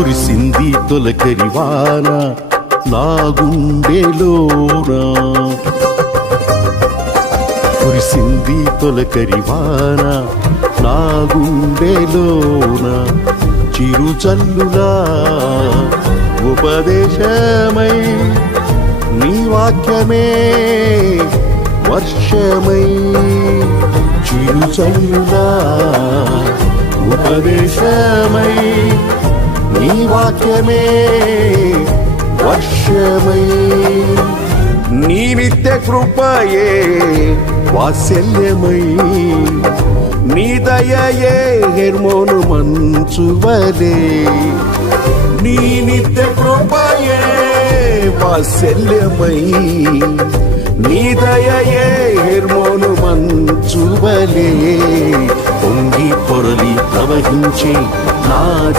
కురిసింది తొలకరివాన నా గుండెలోన, కురిసింది తొలకరివాన నా గుండెలోన, చిరుచల్లులా ఉపదేశమై నీ వాక్యమే వర్షమై, చిరుచల్లులా ఉపదేశమై నీ వాక్యమే వర్షమై, నీ నిత్య కృపయే వాత్సల్యమై, నీ దయయే హెర్మోను మంచువలే, నీ నిత్య కృపయే వాత్సల్యమై, నీ దయయే హెర్మోను మంచువలే, పొంగి పొరలి ప్రవహించే నా